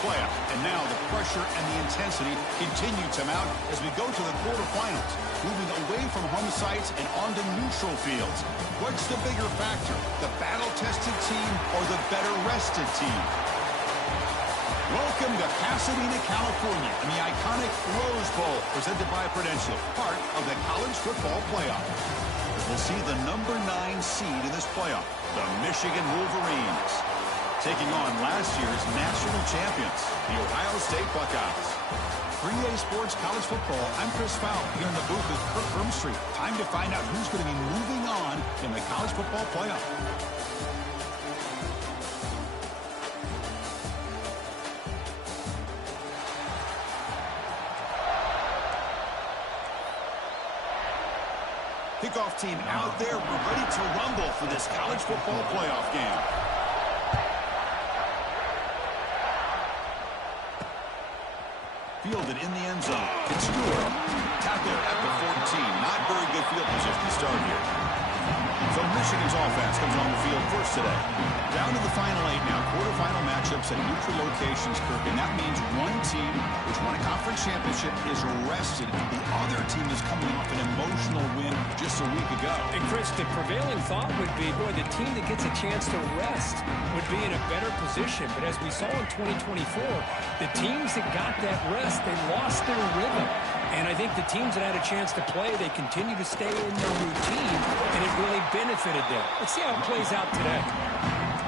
playoff. And now the pressure and the intensity continue to mount as we go to the quarterfinals, moving away from home sites and onto neutral fields. What's the bigger factor, the battle-tested team or the better-rested team? Welcome to Pasadena, California, and the iconic Rose Bowl, presented by Prudential, part of the college football playoff. We'll see the number 9 seed in this playoff, the Michigan Wolverines, taking on last year's national champions, the Ohio State Buckeyes. 3A Sports College Football, I'm Chris Fowl, here in the booth with Kirk Ermstreet. Time to find out who's going to be moving on in the college football playoff. Kickoff team out there. We're ready to rumble for this college football playoff game. Fielded in the end zone. It's Stewart. Tackle at the 14. Not very good field position to start here. So Michigan's offense comes on the field first today. Down to the final 8 now. Quarterfinal matchups at neutral locations, Kirk. And that means one team which won a conference championship is rested. The other team is coming off an emotional win just a week ago. And Chris, the prevailing thought would be, boy, the team that gets a chance to rest would be in a better position. But as we saw in 2024, the teams that got that rest, they lost their rhythm. And I think the teams that had a chance to play, they continue to stay in their routine, and it really benefited them. Let's see how it plays out today.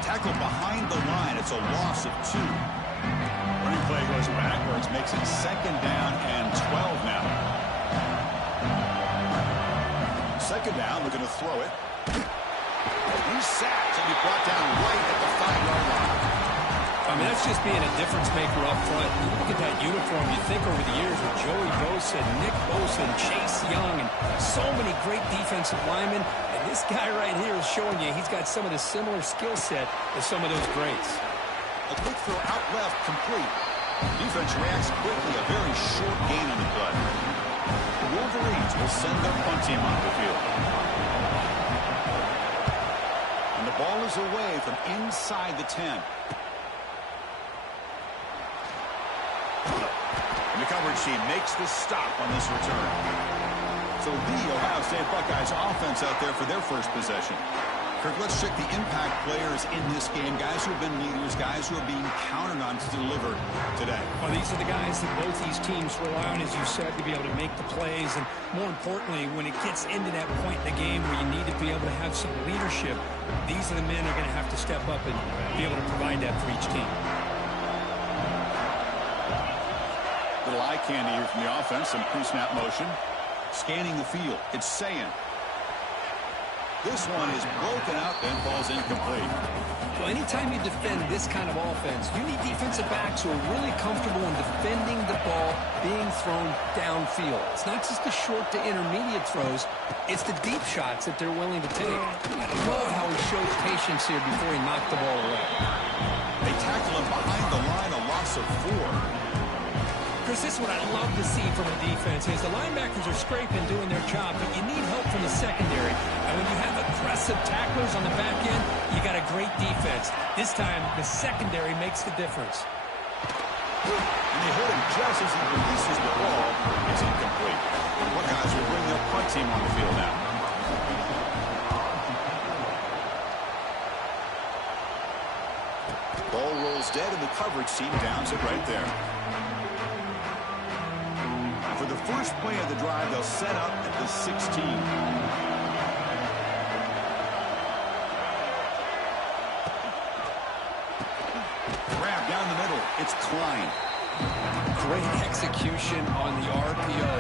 Tackle behind the line. It's a loss of 2. Running play goes backwards, makes it 2nd down and 12 now. 2nd down, we're going to throw it. He's sacked and he's brought down right at the 5-yard line. I mean, that's just being a difference maker up front. You look at that uniform, you think over the years with Joey Bosa, Nick Bosa, and Chase Young, and so many great defensive linemen. And this guy right here is showing you he's got some of the similar skill set as some of those greats. A quick throw out left, complete. Defense reacts quickly, a very short gain on the play. The Wolverines will send their punt team on the field. And the ball is away from inside the 10. And the coverage team makes the stop on this return. So the Ohio State Buckeyes offense out there for their first possession. Kirk, let's check the impact players in this game. Guys who have been leaders, guys who are being counted on to deliver today. Well, these are the guys that both these teams rely on, as you said, to be able to make the plays. And more importantly, when it gets into that point in the game where you need to be able to have some leadership, these are the men who are going to have to step up and be able to provide that for each team. Little eye candy here from the offense, some pre-snap motion. Scanning the field, it's Sayin. This one is broken out and falls incomplete. Well, anytime you defend this kind of offense, you need defensive backs who are really comfortable in defending the ball being thrown downfield. It's not just the short to intermediate throws, it's the deep shots that they're willing to take. I love how he shows patience here before he knocked the ball away. They tackle him behind the line, a loss of 4. Chris, this is what I love to see from a defense is the linebackers are scraping, doing their job, but you need help from the secondary. And when you have aggressive tacklers on the back end, you got a great defense. This time, the secondary makes the difference. And they hit him just as he releases the ball. It's incomplete. The Buckeyes will bring their punt team on the field now. Ball rolls dead, and the coverage team downs it right there. For the first play of the drive, they'll set up at the 16. Grab down the middle. It's Klein. Great execution on the RPO.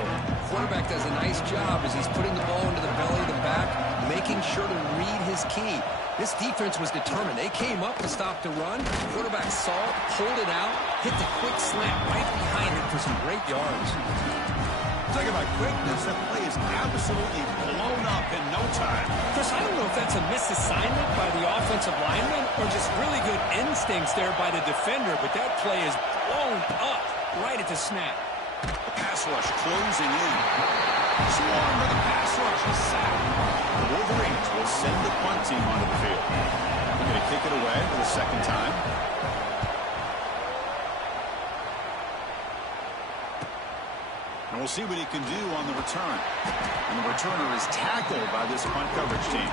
Quarterback does a nice job as he's putting the ball into the belly of the back, making sure to read his key. This defense was determined. They came up to stop the run. Quarterback saw it, pulled it out, hit the quick slant right behind it for some great yards. Talking about quickness, that play is absolutely blown up in no time. Chris, I don't know if that's a misassignment by the offensive lineman or just really good instincts there by the defender, but that play is blown up right at the snap. The pass rush closing in. Swarm with the pass rush is sacked. The Wolverines will send the punt team onto the field. They're going to kick it away for the second time. we'll see what he can do on the return. And the returner is tackled by this punt coverage team.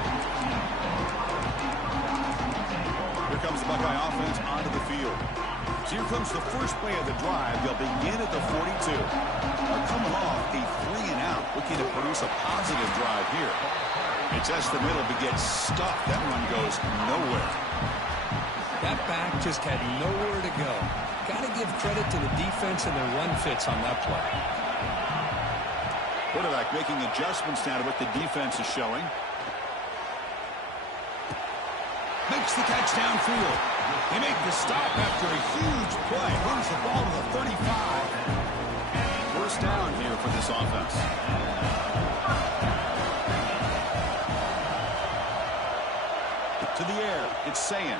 Here comes the Buckeye offense onto the field. So here comes the first play of the drive. They'll begin at the 42. They're coming off a 3-and-out, looking to produce a positive drive here. It's estimated to get stuffed. That run goes nowhere. That back just had nowhere to go. Got to give credit to the defense and their run fits on that play. Quarterback making adjustments now to what the defense is showing. Makes the catch downfield. They make the stop after a huge play. Runs the ball to the 35. First down here for this offense. To the air, it's Sayin.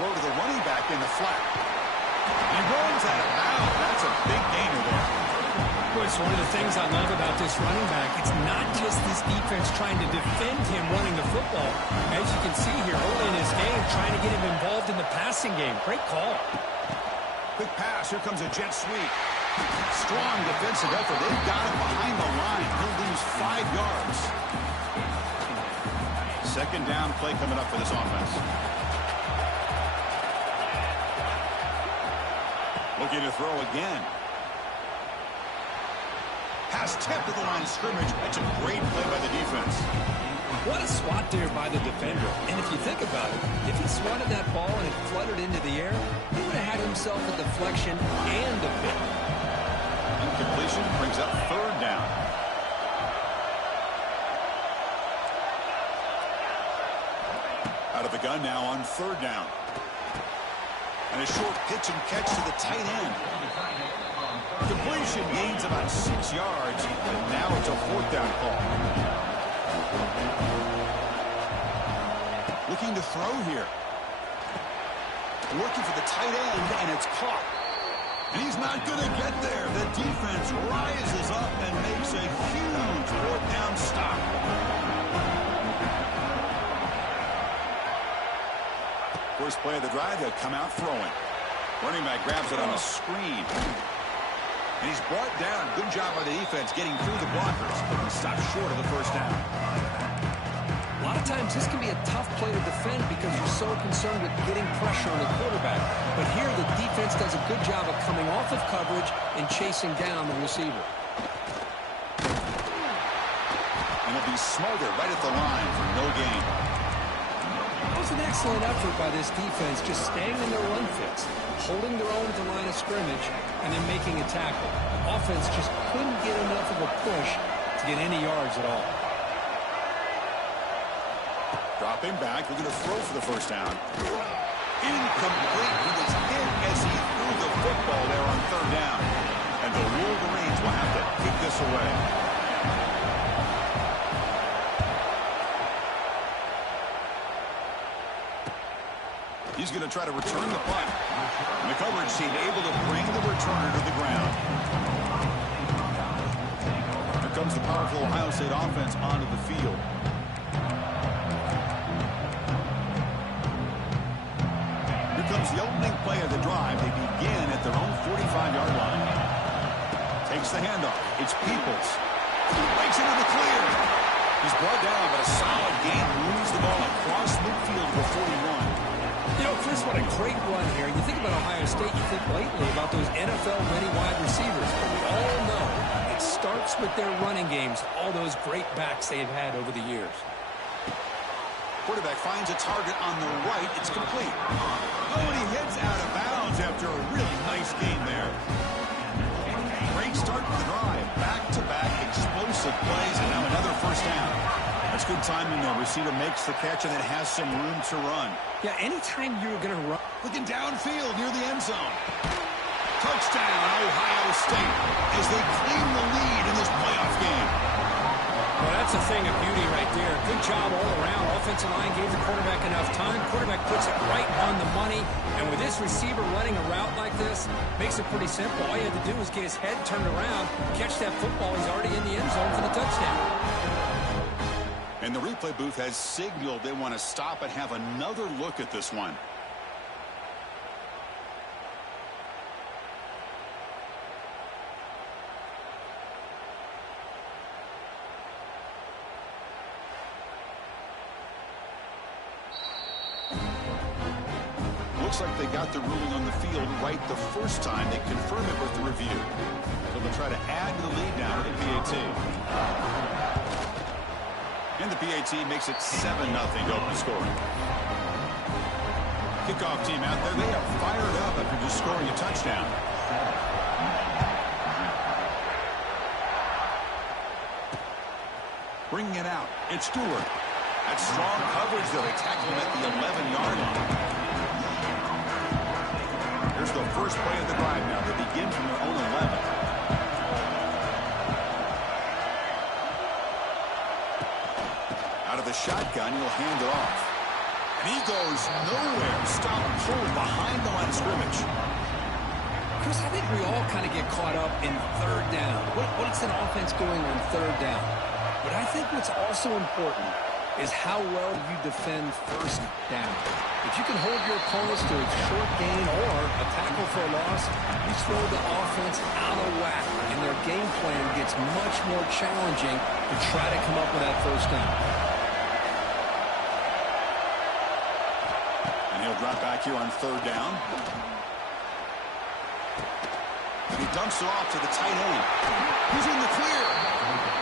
Throw to the running back in the flat. He runs out of bounds. That's a big gainer there. Boy, it's one of the things I love about this running back. It's not just this defense trying to defend him running the football. As you can see here early in his game, trying to get him involved in the passing game. Great call. Quick pass. Here comes a jet sweep. Strong defensive effort. They've got him behind the line. He'll lose 5 yards. Second down play coming up for this offense. Looking to throw again. Pass tipped to the line of scrimmage. That's a great play by the defense. What a swat there by the defender. And if you think about it, if he swatted that ball and it fluttered into the air, he would have had himself a deflection and a pick. Incompletion brings up third down. Out of the gun now on third down. And a short pitch and catch to the tight end. Completion gains about 6 yards, and now it's a fourth down call. Looking to throw here. Working for the tight end, and it's caught. And he's not going to get there. The defense rises up and makes a huge fourth down stop. First play of the drive, they'll come out throwing. Running back grabs it on a screen. And he's brought down. Good job by the defense getting through the blockers. But he stopped short of the first down. A lot of times this can be a tough play to defend because you're so concerned with getting pressure on the quarterback. But here the defense does a good job of coming off of coverage and chasing down the receiver. And he'll be smothered right at the line for no gain. That was an excellent effort by this defense, just staying in their run fits, holding their own at the line of scrimmage, and then making a tackle. The offense just couldn't get enough of a push to get any yards at all. Dropping back, we're going to throw for the first down. Incomplete. He was hit as he threw the football there on third down. And the Wolverines will have to kick this away. He's going to try to return the punt. And the coverage team able to bring the returner to the ground. Here comes the powerful Ohio State offense onto the field. Here comes the opening play of the drive. They begin at their own 45-yard line. Takes the handoff. It's Peoples. Breaks into the clear. He's brought down, but a solid gain moves the ball across midfield to the 41. You know, Chris, what a great run here. You think about Ohio State, you think lately about those NFL-ready wide receivers. But we all know it starts with their running games, all those great backs they have had over the years. Quarterback finds a target on the right. It's complete. Oh, and he heads out of bounds after a really nice game there. Great start to the drive. Back-to-back explosive plays, and now another first down. That's good timing there. Receiver makes the catch and then has some room to run. Yeah, anytime you're going to run. Looking downfield near the end zone. Touchdown, Ohio State, as they claim the lead in this playoff game. Well, that's a thing of beauty right there. Good job all around. Offensive line gave the quarterback enough time. Quarterback puts it right on the money. And with this receiver running a route like this, makes it pretty simple. All you had to do was get his head turned around, catch that football. He's already in the end zone for the touchdown. And the replay booth has signaled they want to stop and have another look at this one. looks like they got the ruling on the field right the first time. They confirm it with the review. So they'll try to add to the lead now with the PAT. And the PAT makes it 7-0 to open the scoring. Kickoff team out there. They are fired up after just scoring a touchdown. Bringing it out. It's Stewart. That's strong coverage, though. They tackle him at the 11-yard line. Here's the first play of the drive now. They begin from their own 11. Out of the shotgun, he'll hand it off. And he goes nowhere. Stop pulled behind the line of scrimmage. Chris, I think we all kind of get caught up in third down. What's an offense doing on third down? But I think what's also important is how well you defend first down. If you can hold your opponents to a short gain or a tackle for a loss, you throw the offense out of whack, and their game plan gets much more challenging to try to come up with that first down. And he'll drop back here on third down. And he dumps it off to the tight end. He's in the clear.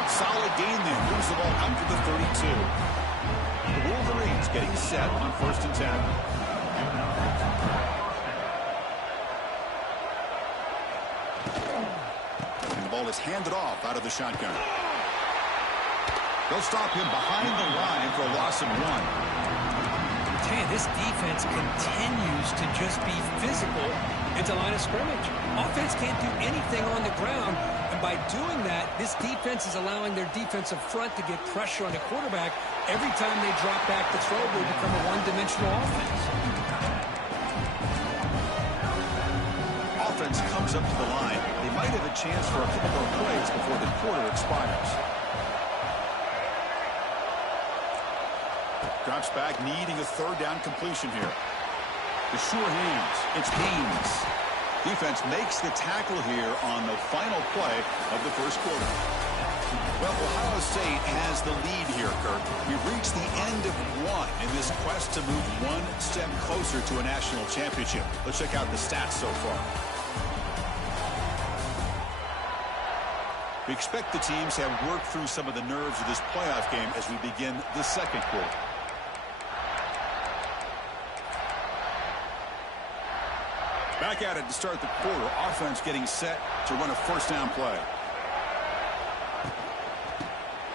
Solid gain there. Moves the ball up to the 32. The Wolverines getting set on 1st and 10. And the ball is handed off out of the shotgun. They'll stop him behind the line for a loss of 1. Tell you, this defense continues to just be physical at the line of scrimmage. Offense can't do anything on the ground, and by doing that, this defense is allowing their defensive front to get pressure on the quarterback. Every time they drop back to throw, they become a one-dimensional offense. Offense comes up to the line. They might have a chance for a couple more plays before the quarter expires. Drops back, needing a third down completion here. The sure hands. It's Haynes. Defense makes the tackle here on the final play of the first quarter. Well, Ohio State has the lead here, Kirk. We've reached the end of one in this quest to move one step closer to a national championship. Let's check out the stats so far. We expect the teams to have worked through some of the nerves of this playoff game as we begin the second quarter. Back at it to start the quarter. Offense getting set to run a first down play.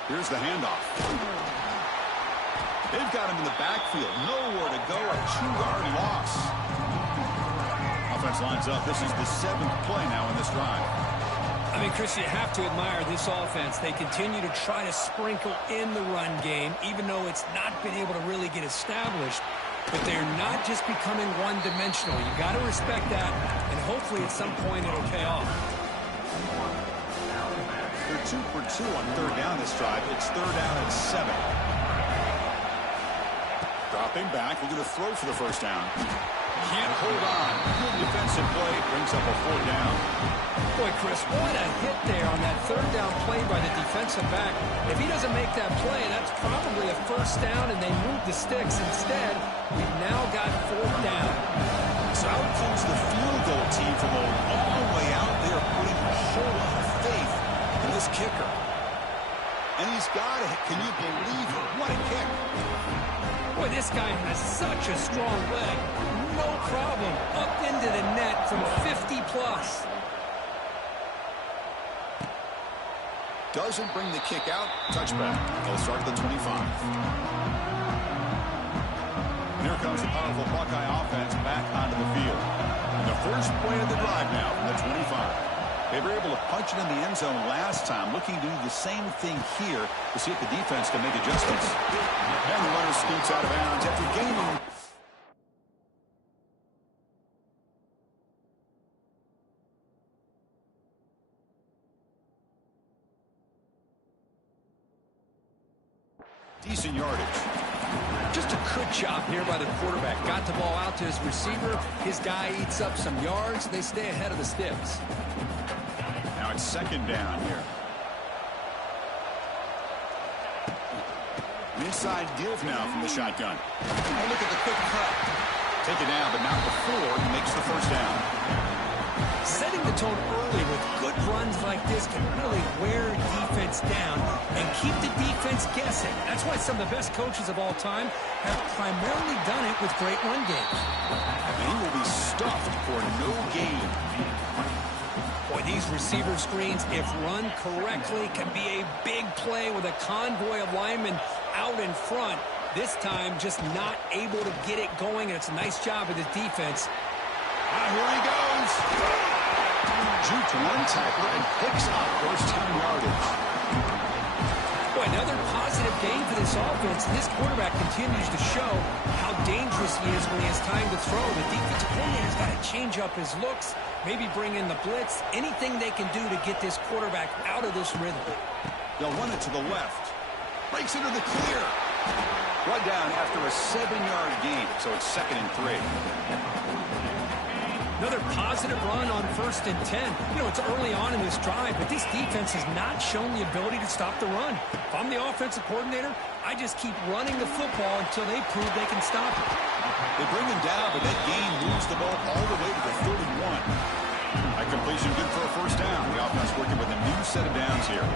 Here's the handoff. They've got him in the backfield. Nowhere to go. A 2-yard loss. Offense lines up. This is the 7th play now in this drive. I mean, Chris, you have to admire this offense. They continue to try to sprinkle in the run game, even though it's not been able to really get established. But they're not just becoming one-dimensional. You got to respect that, and hopefully at some point it'll pay off. They're 2 for 2 on third down this drive. It's third down and 7. Dropping back, looking to throw for the first down. Can't hold on. Good defensive play. Brings up a 4th down. Boy, Chris, what a hit there on that third down play by the defensive back. If he doesn't make that play, that's probably a first down, and they move the sticks. Instead, we've now got 4th down. So out comes the field goal team from a long way out there, putting a whole lot of faith in this kicker. And he's got it. Can you believe it? What a kick. Boy, this guy has such a strong leg. No problem. Up into the net from 50-plus. Doesn't bring the kick out. Touchback. They'll start at the 25. And here comes the powerful Buckeye offense back onto the field. And the first play of the drive now from the 25. They were able to punch it in the end zone last time, looking to do the same thing here to see if the defense can make adjustments. And the runner scoots out of bounds after gaining. Decent yardage. Just a good job here by the quarterback. Got the ball out to his receiver. His guy eats up some yards. They stay ahead of the sticks. Now it's second down here. An inside give now from the shotgun. Oh, look at the quick cut. take it down, but not before he makes the first down. Setting the tone early with good runs like this can really wear defense down and keep the defense guessing. That's why some of the best coaches of all time have primarily done it with great run games. And he will be stuffed for no gain. Boy, these receiver screens, if run correctly, can be a big play with a convoy of linemen out in front. This time, just not able to get it going, and it's a nice job of the defense. Here he goes. Juked one tackler and picks up first-down yardage. Boy, another positive game for this offense. This quarterback continues to show how dangerous he is when he has time to throw. The defensive coordinator's got to change up his looks, maybe bring in the blitz, anything they can do to get this quarterback out of this rhythm. They'll run it to the left. Breaks into the clear. Run down after a 7-yard gain, so it's 2nd and 3. Another positive run on 1st and 10. You know, it's early on in this drive, but this defense has not shown the ability to stop the run. If I'm the offensive coordinator, I just keep running the football until they prove they can stop it. They bring him down, but that gain moves the ball all the way to the 31. That completion good for a first down. The offense working with a new set of downs here.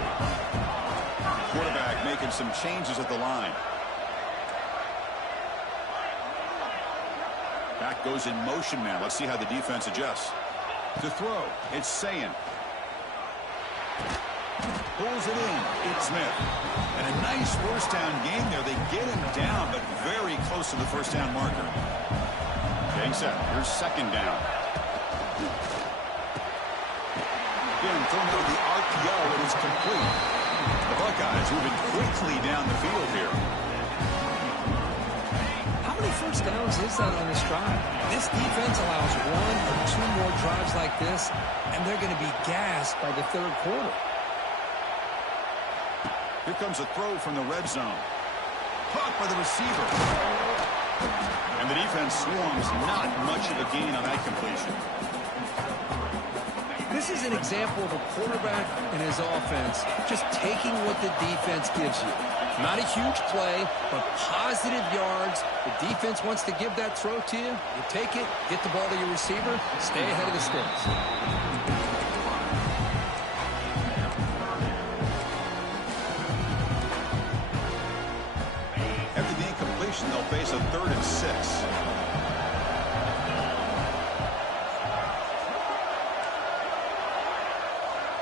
Quarterback making some changes at the line. Back goes in motion now. Let's see how the defense adjusts. To throw, it's Sayin. Pulls it in. It's Smith. And a nice first down gain there. They get him down, but very close to the first down marker. Getting set. Here's 2nd down. Again, thrown out of the RPO. It is complete. The Buckeyes moving quickly down the field here. How many first downs is that on this drive? This defense allows 1 or 2 more drives like this, and they're going to be gassed by the 3rd quarter. Here comes a throw from the red zone. Caught by the receiver. And the defense swarms. Not much of a gain on that completion. This is an example of a quarterback and his offense just taking what the defense gives you. Not a huge play, but positive yards. The defense wants to give that throw to you. You take it, get the ball to your receiver, stay ahead of the sticks. After the incompletion, they'll face a 3rd and 6.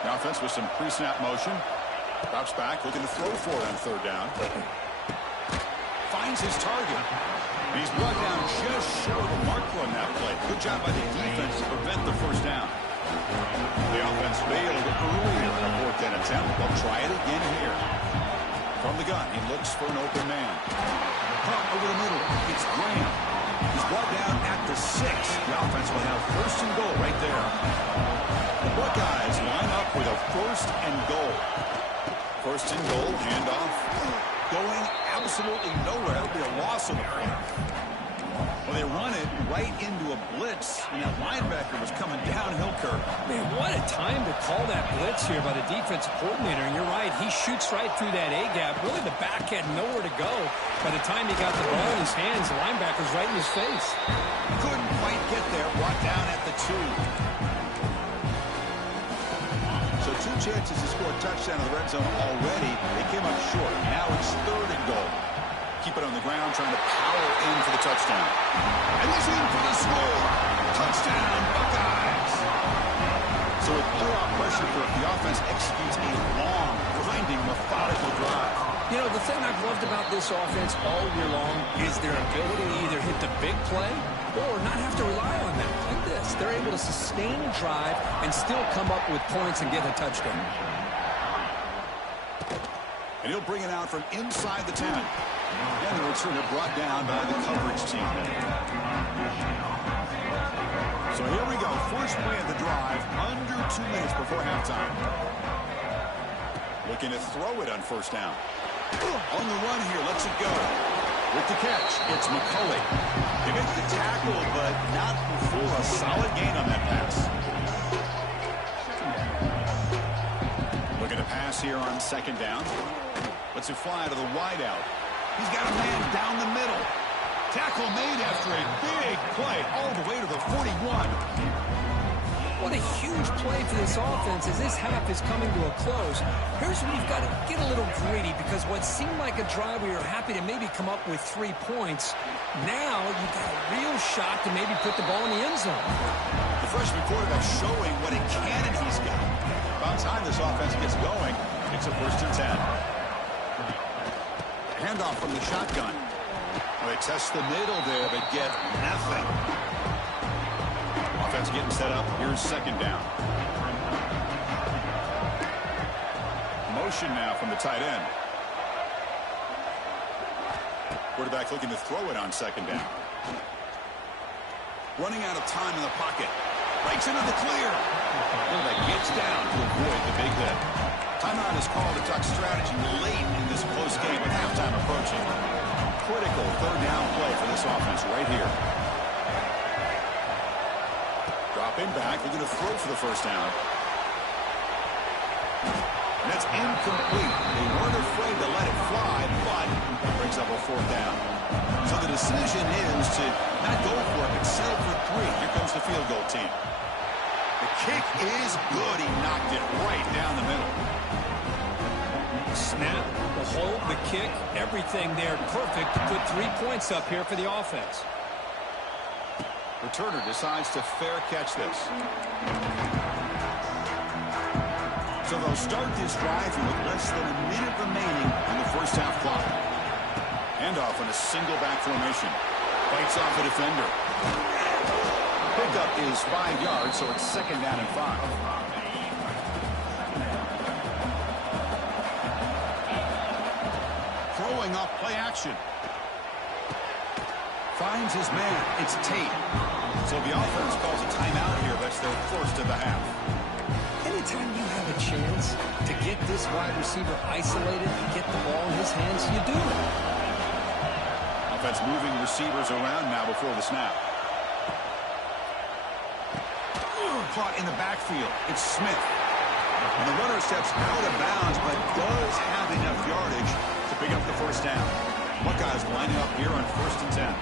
The offense with some pre-snap motion. Drops back, looking to throw for it on 3rd down. Finds his target. And he's brought down just short of the marker on that play. Good job by the defense to prevent the first down. The offense failed earlier on a 4th down attempt. They'll try it again here. From the gun, he looks for an open man. Caught over the middle. It's Graham. He's brought down at the 6. The offense will have 1st and goal right there. The Buckeyes line up with a 1st and goal. 1st and goal, handoff, going absolutely nowhere. That'll be a loss of the play. Well, they run it right into a blitz, and that linebacker was coming downhill, Kirk. Man, what a time to call that blitz here by the defensive coordinator. And you're right, he shoots right through that A-gap. Really, the back had nowhere to go. By the time he got the ball in his hands, the linebacker's right in his face. Couldn't quite get there, brought down at the 2. So 2 chances to score a touchdown in the red zone already. They came up short. Now it's 3rd and goal. Keep it on the ground, trying to power in for the touchdown. And he's in for the score. Touchdown, Buckeyes. So with playoff pressure, the offense executes a long, grinding, methodical drive. You know, the thing I've loved about this offense all year long is their ability to either hit the big play or not have to rely on that. Like this, they're able to sustain a drive and still come up with points and get a touchdown. And he'll bring it out from inside the 10. And the returner brought down by the coverage team. So here we go. First play of the drive, under 2 minutes before halftime. Looking to throw it on 1st down. On the run here, lets it go. With the catch, it's McCulley. He makes the tackle, but not before a solid gain on that pass. Looking to pass here on 2nd down. Lets it fly to the wideout. He's got a man down the middle. Tackle made after a big play all the way to the 41. What a huge play for this offense as this half is coming to a close. Here's where you've got to get a little greedy because what seemed like a drive where you're happy to maybe come up with 3 points, now you've got a real shot to maybe put the ball in the end zone. The freshman quarterback showing what a cannon he's got. About time this offense gets going, it's a 1st and 10. Handoff from the shotgun. They test the middle there, but get nothing. Offense getting set up. Here's 2nd down. Motion now from the tight end. Quarterback looking to throw it on 2nd down. Running out of time in the pocket. Breaks into the clear. Quarterback gets down to avoid the big hit. Timeout is called to talk strategy late in this close game with halftime approaching. Critical 3rd down play for this offense right here. Dropping back, they're going to throw for the 1st down. And that's incomplete. They weren't afraid to let it fly, but it brings up a 4th down. So the decision is to not go for it, but settle for 3. Here comes the field goal team. The kick is good. He knocked it right down the middle. Snap, the hold, the kick, everything there perfect to put 3 points up here for the offense. Returner decides to fair catch this. So they'll start this drive with less than a minute remaining in the 1st half clock. Handoff in a single back formation. Fights off a defender. Pickup is 5 yards, so it's 2nd down and 5. Throwing off play action. Finds his man. It's Tate. So the offense calls a timeout here. That's their 1st of the half. Anytime you have a chance to get this wide receiver isolated and get the ball in his hands, you do it. Offense moving receivers around now before the snap. Caught in the backfield. It's Smith. And the runner steps out of bounds, but does have enough yardage to pick up the 1st down. Buckeyes lining up here on 1st and 10.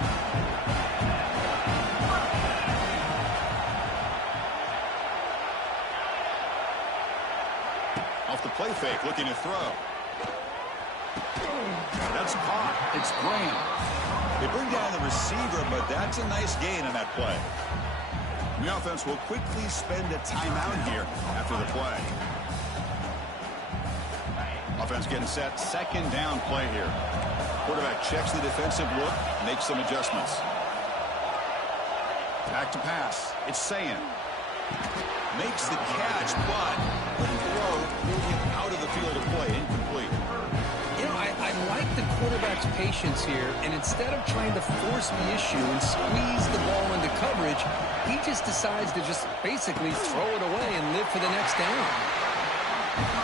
Off the play fake, looking to throw. That's caught. It's Graham. They bring down the receiver, but that's a nice gain on that play. The offense will quickly spend a timeout here after the play. Offense getting set. 2nd down play here. Quarterback checks the defensive look, makes some adjustments. Back to pass. It's Sayin. Makes the catch, but the throw pulled him out of the field of play. Incomplete. You know, I like the quarterback's patience here, and instead of trying to force the issue and squeeze the ball into coverage, he just decides to just basically throw it away and live for the next down.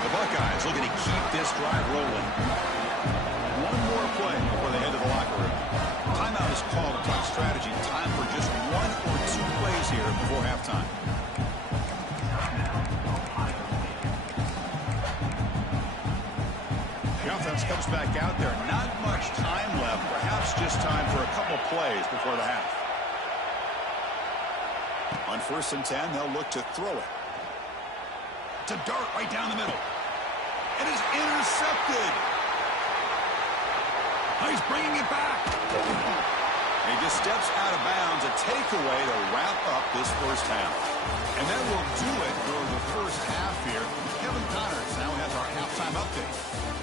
The Buckeyes looking to keep this drive rolling. One more play before they head to the locker room. Timeout is called to talk strategy. Time for just 1 or 2 plays here before halftime. The offense comes back out there. Not much time left. Perhaps just time for a couple plays before the half. On 1st and 10, they'll look to throw it. To dart right down the middle. It is intercepted. Oh, he's bringing it back. He just steps out of bounds. A takeaway to wrap up this 1st half. And that will do it for the 1st half here. Kevin Connors now has our halftime update.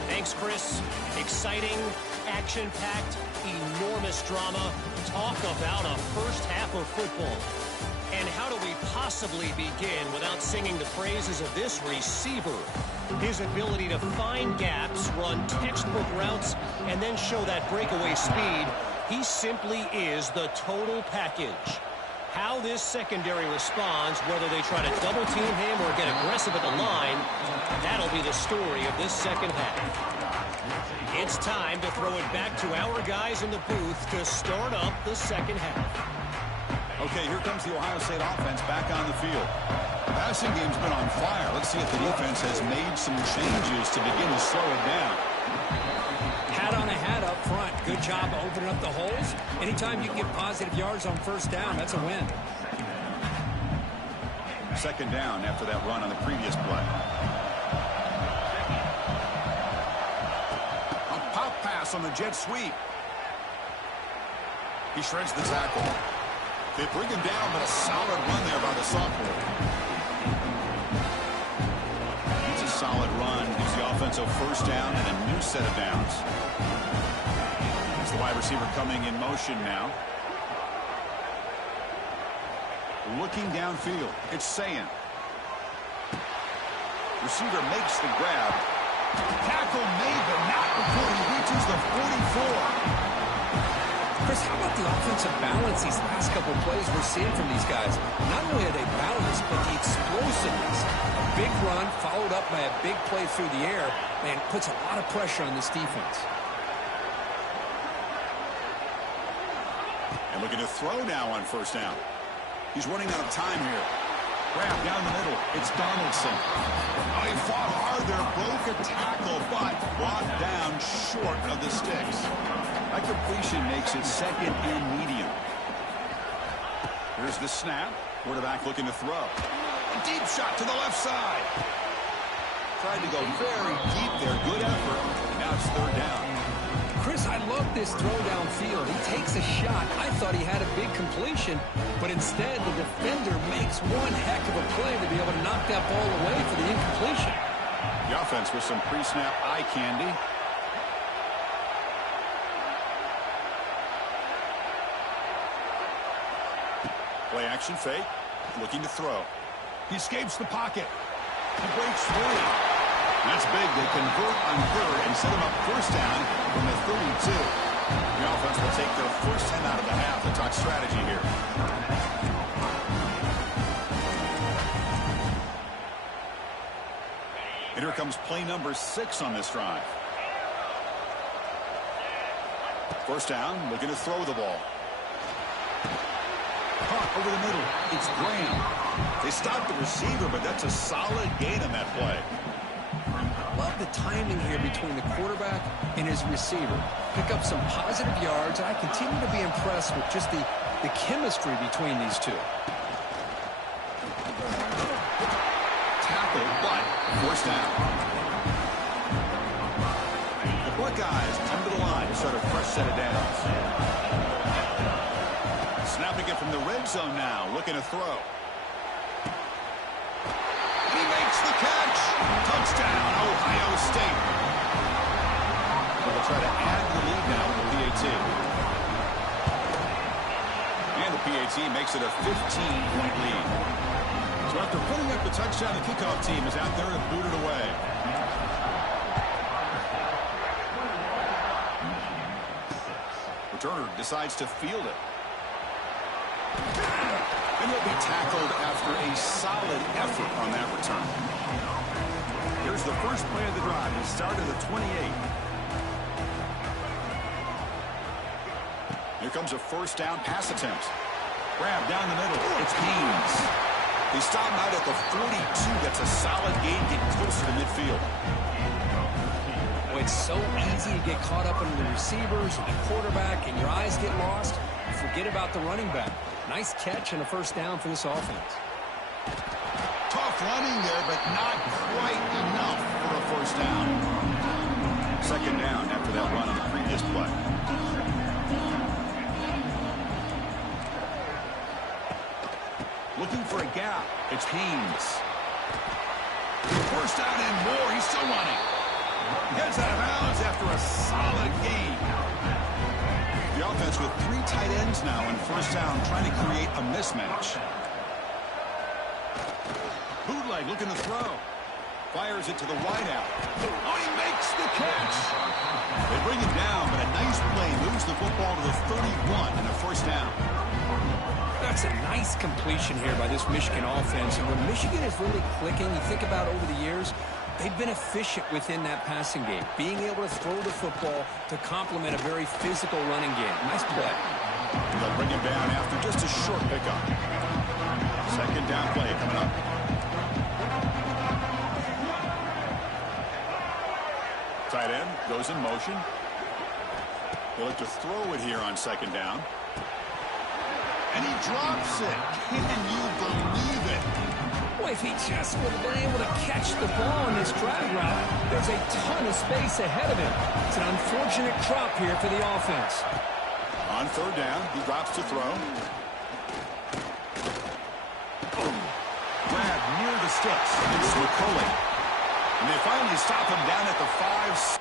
Thanks, Chris. Exciting, action-packed, enormous drama. Talk about a 1st half of football. And how do we possibly begin without singing the praises of this receiver? His ability to find gaps, run textbook routes, and then show that breakaway speed. He simply is the total package. How this secondary responds, whether they try to double-team him or get aggressive at the line, that'll be the story of this 2nd half. It's time to throw it back to our guys in the booth to start up the 2nd half. Okay, here comes the Ohio State offense back on the field. The passing game's been on fire. Let's see if the defense has made some changes to begin to slow it down. Hat on a hat up front. Good job of opening up the holes. Anytime you can get positive yards on first down, that's a win. Second down after that run on the previous play. A pop pass on the jet sweep. He shreds the tackle. They bring him down, but a solid run there by the sophomore. It's a solid run. Gives the offense a first down and a new set of downs. It's the wide receiver coming in motion now. Looking downfield, it's Sayan. Receiver makes the grab. Tackle made, but not before he reaches the 44. Chris, how about the offensive balance these last couple of plays we're seeing from these guys? Not only are they balanced, but the explosiveness. A big run followed up by a big play through the air, man, puts a lot of pressure on this defense. And looking to throw now on first down. He's running out of time here. Grab down the middle. It's Donaldson. Oh, he fought hard there. Broke a tackle, but brought down short of the sticks. That completion makes it second and medium. Here's the snap. Quarterback looking to throw. A deep shot to the left side. Tried to go very deep there. Good effort. Now it's third down. Chris, I love this throw downfield. He takes a shot. I thought he had a big completion, but instead the defender makes one heck of a play to be able to knock that ball away for the incompletion. The offense with some pre-snap eye candy. Play action fake. Looking to throw. He escapes the pocket. He breaks free. That's big. They convert on third and set him up first down from the 32. The offense will take their first 10 out of the half. They talk strategy here. And here comes play number 6 on this drive. First down, looking to throw the ball. Caught over the middle. It's Graham. They stopped the receiver, but that's a solid gain on that play. Love the timing here between the quarterback and his receiver. Pick up some positive yards. I continue to be impressed with just the chemistry between these two. Tackle, but first down. The Buckeyes come to the line to start a fresh set of downs. Snapping it from the red zone now, looking to throw. He makes the catch. Touchdown, Ohio State. They'll try to add the lead now with the PAT. And the PAT makes it a 15-point lead. So after putting up the touchdown, the kickoff team is out there to boot it away. Returner decides to field it. And he'll be tackled after a solid effort on that return. Here's the first play of the drive. The start of the 28. Here comes a first down pass attempt. Grab down the middle. It's Haynes. They stop him out at the 42. That's a solid gain, getting closer to midfield. Well, it's so easy to get caught up in the receivers and the quarterback, and your eyes get lost. Forget about the running back. Nice catch and a first down for this offense. Tough running there, but not quite enough for a first down. Second down after that run on the previous play. Looking for a gap. It's Haynes. First down and more. He's still running. Gets out of bounds after a solid gain. The offense with 3 tight ends now in first down, trying to create a mismatch. Bootleg looking to throw. Fires it to the wideout. Oh, he makes the catch. They bring him down, but a nice play moves the football to the 31 and a first down. That's a nice completion here by this Michigan offense. And when Michigan is really clicking, you think about over the years, they've been efficient within that passing game, being able to throw the football to complement a very physical running game. Nice play. They'll bring him down after just a short pickup. Second down play coming up. Tight end goes in motion. They look to throw it here on second down. And he drops it. Can you believe it? Boy, if he just would have been able to catch the ball on this drag route, there's a ton of space ahead of him. It's an unfortunate drop here for the offense. On third down, he drops to throw. Grab near the sticks. It's McCulley. And they finally stop him down at the 5.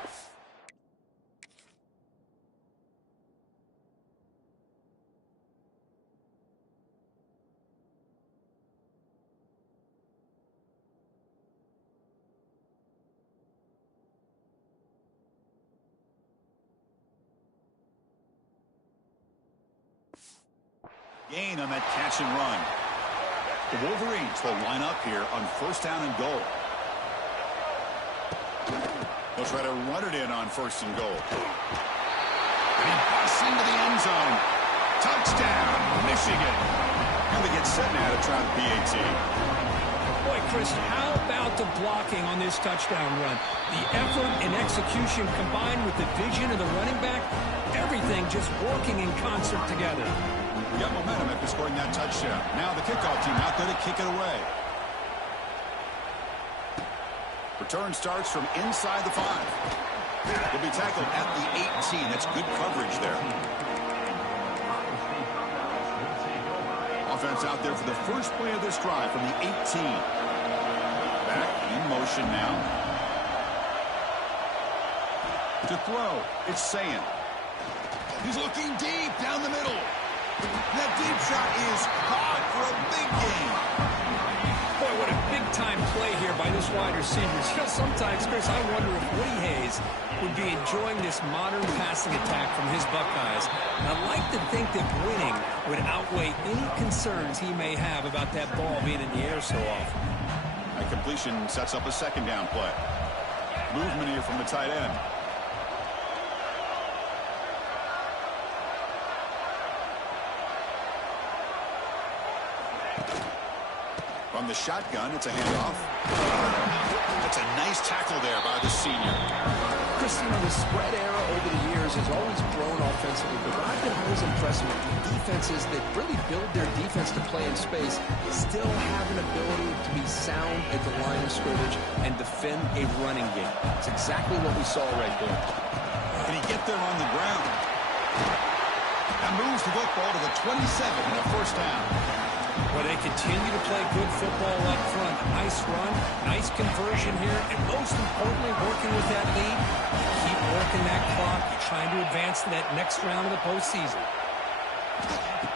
Gain on that catch and run. The Wolverines will line up here on first down and goal. They'll try to run it in on first and goal. And he busts into the end zone. Touchdown, Michigan. And they get set now to try the PAT. Boy, Chris, how about the blocking on this touchdown run? The effort and execution combined with the vision of the running back, everything just working in concert together. We got momentum after scoring that touchdown. Now the kickoff team out there to kick it away. Return starts from inside the 5. He'll be tackled at the 18. That's good coverage there. Offense out there for the first play of this drive from the 18. Back in motion now. To throw, it's Sayin. He's looking deep down the middle. That deep shot is caught for a big gain. Boy, what a big-time play here by this wide receiver. You know, sometimes, Chris, I wonder if Woody Hayes would be enjoying this modern passing attack from his Buckeyes. And I'd like to think that winning would outweigh any concerns he may have about that ball being in the air so often. That completion sets up a second down play. Movement here from the tight end. From the shotgun, it's a handoff. That's a nice tackle there by the senior. Christine, the spread era over the years has always grown offensively, but what I've been always impressed with defenses that really build their defense to play in space still have an ability to be sound at the line of scrimmage and defend a running game. It's exactly what we saw right there. Can he get there on the ground? That moves the football to the 27 and a first down. Well, they continue to play good football up front. Nice run, nice conversion here, and most importantly, working with that lead. Keep working that clock. You're trying to advance to that next round of the postseason.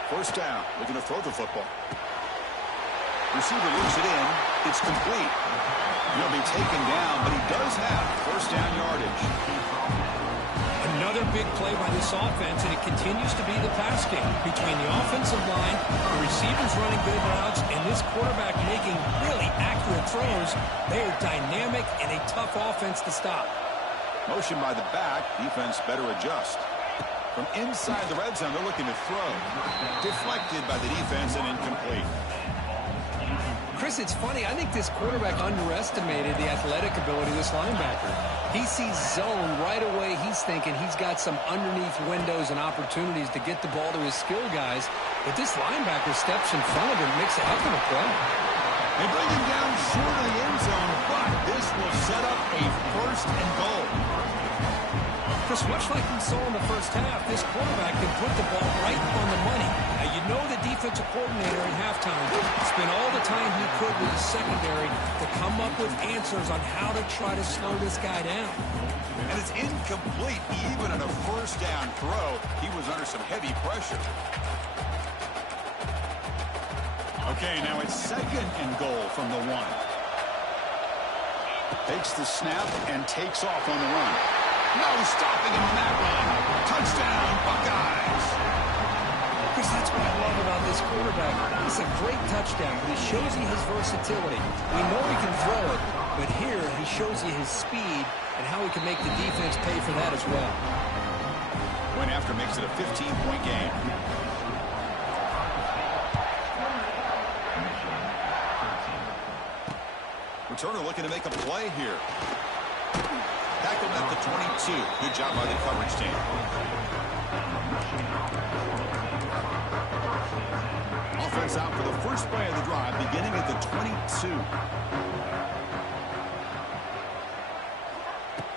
First down. Looking to throw the football. Receiver looks it in. It's complete. He'll be taken down, but he does have first down yardage. Another big play by this offense, and it continues to be the pass game between the offensive line, the receivers running good routes, and this quarterback making really accurate throws. They are dynamic and a tough offense to stop. Motion by the back. Defense better adjust. From inside the red zone, they're looking to throw. Deflected by the defense and incomplete. Chris, it's funny. I think this quarterback underestimated the athletic ability of this linebacker. He sees zone right away. He's thinking he's got some underneath windows and opportunities to get the ball to his skill guys. But this linebacker steps in front of him, makes a heck of a play. They bring him down short of the end zone, but this will set up a first and goal. Chris, much like we saw in the first half, this quarterback can put the ball right on the money. Now, you know the defensive coordinator at halftime spent all the time he could with his secondary to come up with answers on how to try to slow this guy down. And it's incomplete. Even on a first down throw, he was under some heavy pressure. Okay, now it's second and goal from the 1. Takes the snap and takes off on the run. No stopping him on that run. Touchdown, Buckeyes. Chris, that's what I love about this quarterback. It's a great touchdown, but it shows you his versatility. We know he can throw it, but here he shows you his speed and how he can make the defense pay for that as well. Point after makes it a 15-point game. Returner looking to make a play here. Tackled at the 22. Good job by the coverage team. offense out for the first play of the drive, beginning at the 22.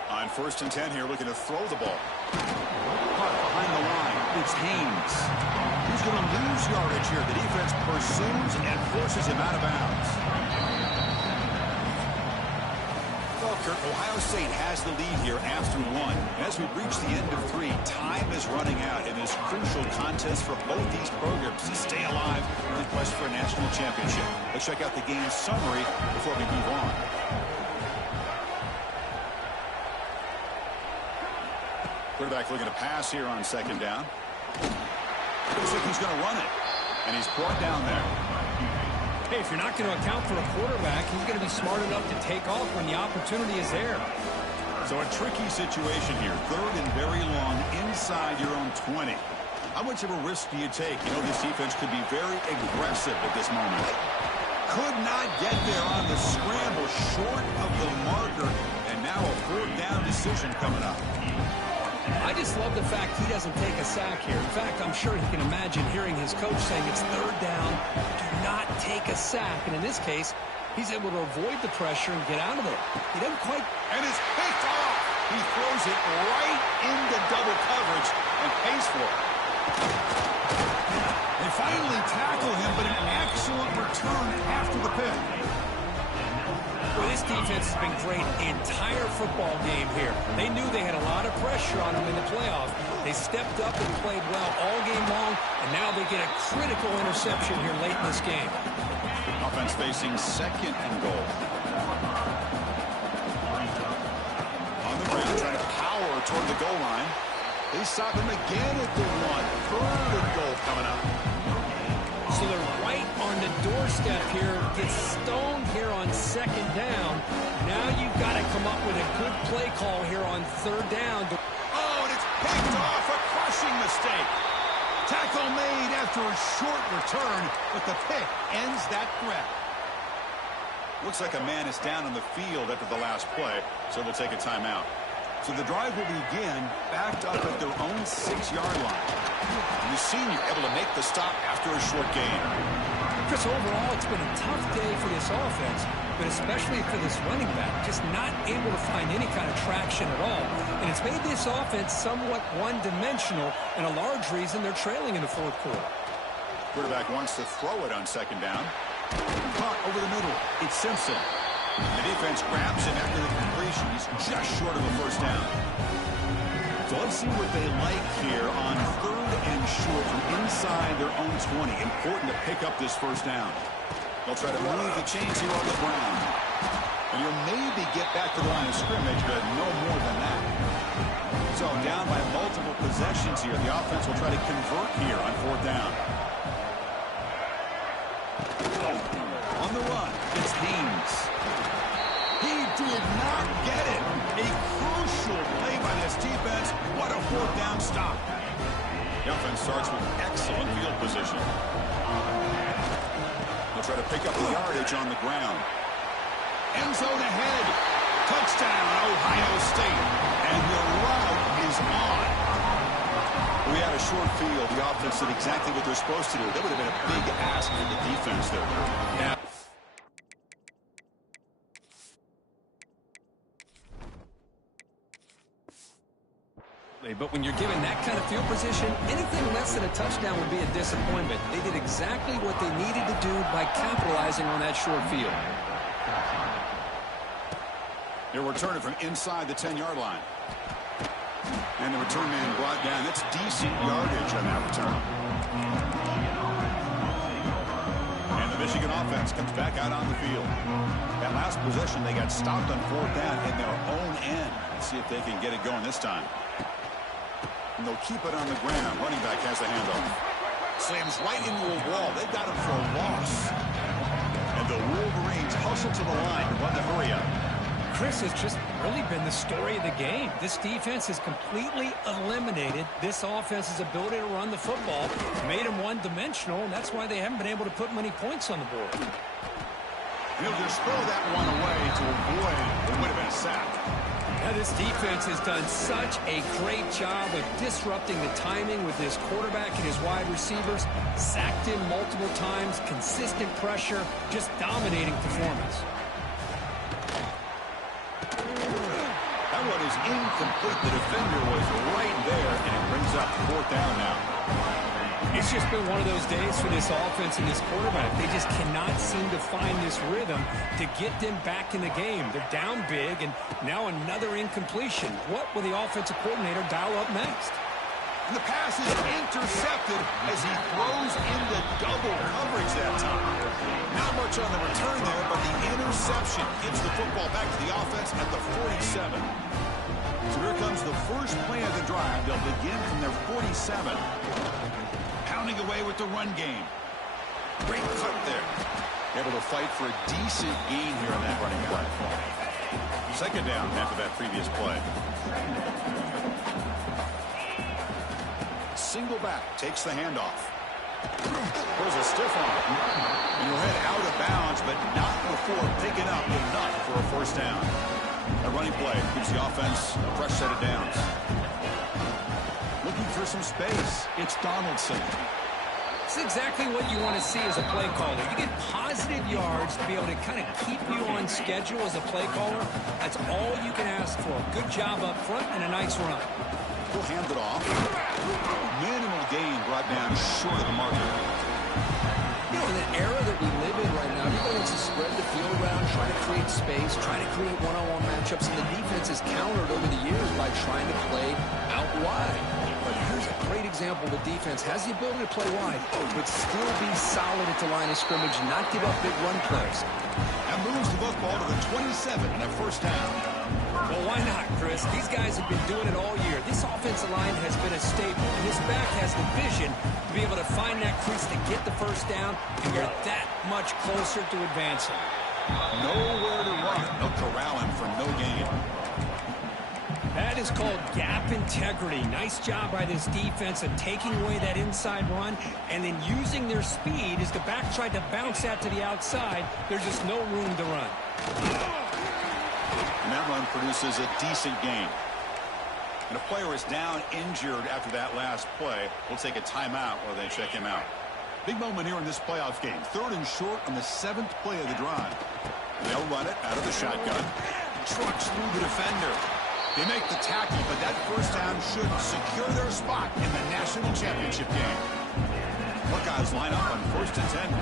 On 1st and 10 here, looking to throw the ball. Caught behind the line. It's Haynes. He's going to lose yardage here. The defense pursues and forces him out of bounds. Well, Kurt, Ohio State has the lead here after 1. As we reach the end of 3, time is running out in this crucial contest for both these programs to stay alive in the quest for a national championship. Let's check out the game summary before we move on. Quarterback looking to pass here on 2nd down. Looks like he's going to run it. And he's brought down there. Hey, if you're not going to account for a quarterback, he's going to be smart enough to take off when the opportunity is there. So a tricky situation here. 3rd and very long inside your own 20. How much of a risk do you take? You know, this defense could be very aggressive at this moment. Could not get there on the scramble, short of the marker. And now a 4th down decision coming up. I just love the fact he doesn't take a sack here. In fact, I'm sure he can imagine hearing his coach saying it's 3rd down, do not take a sack. And in this case, he's able to avoid the pressure and get out of there. He doesn't quite... And it's picked off. He throws it right into double coverage and pays for it. They finally tackle him, but an excellent return after the pick. Well, this defense has been great the entire football game here. They knew they had a lot of pressure on them in the playoff. They stepped up and played well all game long, and now they get a critical interception here late in this game. Offense facing 2nd and goal. On the ground, trying to power toward the goal line. They stop him again at the 1. 3rd and goal coming up. So they're right on the doorstep here. Gets stoned here on 2nd down. Now you've got to come up with a good play call here on 3rd down. Oh, and it's picked off. A crushing mistake. Tackle made after a short return, but the pick ends that threat. Looks like a man is down on the field after the last play, so they'll take a timeout. So the drive will begin backed up at their own 6-yard line. And the senior able to make the stop after a short gain. Chris, overall, it's been a tough day for this offense, but especially for this running back, just not able to find any kind of traction at all. And it's made this offense somewhat one-dimensional, and a large reason they're trailing in the 4th quarter. Quarterback wants to throw it on 2nd down. Caught over the middle. It's Simpson. The defense grabs him after the completion. He's just short of a 1st down. So let's see what they like here on 3rd and short from inside their own 20. Important to pick up this 1st down. They'll try to move the chains here on the ground. And you'll maybe get back to the line of scrimmage, but no more than that. So down by multiple possessions here. The offense will try to convert here on 4th down. On the run, it's Haynes. He did not get it. A crucial play by this defense. What a 4th down stop. The offense starts with excellent field position. They'll try to pick up the yardage on the ground. End zone ahead. Touchdown, Ohio State. And the route is on. We had a short field. The offense did exactly what they're supposed to do. That would have been a big ask for the defense there. Yeah. But when you're given that kind of field position, anything less than a touchdown would be a disappointment. They did exactly what they needed to do by capitalizing on that short field. They're returning from inside the 10-yard line. And the return man brought down. That's decent yardage on that return. And the Michigan offense comes back out on the field. That last possession, they got stopped on 4th down in their own end. Let's see if they can get it going this time. And they'll keep it on the ground. Running back has the handoff. Slams right into a wall. They got him for a loss. And the Wolverines hustle to the line to run the hurry up. Chris, has just really been the story of the game. This defense has completely eliminated this offense's ability to run the football, made them one-dimensional, and that's why they haven't been able to put many points on the board. He'll just throw that one away to avoid what would have been a sack. Now, this defense has done such a great job of disrupting the timing with his quarterback and his wide receivers. Sacked him multiple times, consistent pressure, just dominating performance. That one is incomplete. The defender was right there, and it brings up 4th down now. It's just been one of those days for this offense and this quarterback. They just cannot seem to find this rhythm to get them back in the game. They're down big, and now another incompletion. What will the offensive coordinator dial up next? And the pass is intercepted as he throws into double coverage that time. Not much on the return there, but the interception gives the football back to the offense at the 47. So here comes the first play of the drive. They'll begin from their 47. Pounding away with the run game. Great cut there. Able to fight for a decent gain here on that running play. 2nd down after that previous play. Single back takes the handoff. There's a stiff arm. And he'll head out of bounds, but not before picking up enough for a 1st down. A running play gives the offense a fresh set of downs. Looking for some space. It's Donaldson. It's exactly what you want to see as a play caller. You get positive yards to be able to kind of keep you on schedule as a play caller. That's all you can ask for. Good job up front and a nice run. We'll hand it off. Minimal gain brought down short of the marker. You know, in the era that we live in right now, everybody wants to spread the field around, try to create space, try to create one-on-one matchups, and the defense has countered over the years by trying to play out wide. But here's a great example. The defense has the ability to play wide, but still be solid at the line of scrimmage, not give up big run plays. That moves the football to the 27 and a 1st down. Well, why not, Chris? These guys have been doing it all year. This offensive line has been a staple, and this back has the vision to be able to find that crease to get the 1st down, and you're that much closer to advancing. Nowhere to run. They'll corral him for no gain. That is called gap integrity. Nice job by this defense of taking away that inside run and then using their speed as the back tried to bounce that to the outside. There's just no room to run. And that run produces a decent gain. And a player is down injured after that last play. We'll take a timeout while they check him out. Big moment here in this playoff game. 3rd and short on the 7th play of the drive. They'll run it out of the shotgun. Trucks through the defender. They make the tackle, but that 1st down should secure their spot in the national championship game. Buckeyes line up on 1st and 10.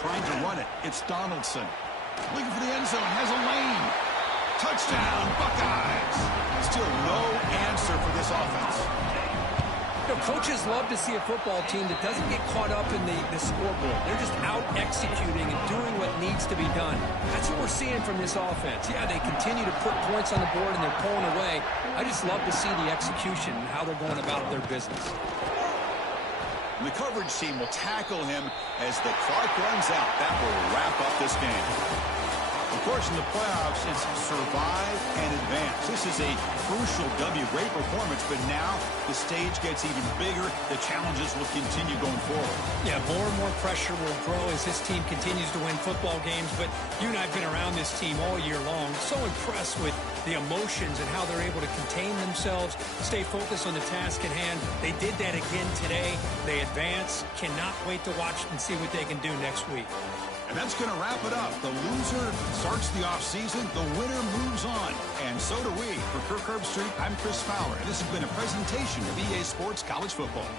Trying to run it. It's Donaldson. Looking for the end zone. Has a lane. Touchdown, Buckeyes. Still no answer for this offense. You know, coaches love to see a football team that doesn't get caught up in the scoreboard. They're just out executing and doing what needs to be done. That's what we're seeing from this offense. Yeah, they continue to put points on the board and they're pulling away. I just love to see the execution and how they're going about their business. And the coverage team will tackle him as the clock runs out. That will wrap up this game. Of course, in the playoffs, it's survive and advance. This is a crucial W. Great performance, but now the stage gets even bigger. The challenges will continue going forward. Yeah, more and more pressure will grow as this team continues to win football games, but you and I have been around this team all year long. So impressed with the emotions and how they're able to contain themselves, stay focused on the task at hand. They did that again today. They advance. Cannot wait to watch and see what they can do next week. And that's going to wrap it up. The loser starts the offseason. The winner moves on. And so do we. For Kirk Herbstreit, I'm Chris Fowler. And this has been a presentation of EA Sports College Football.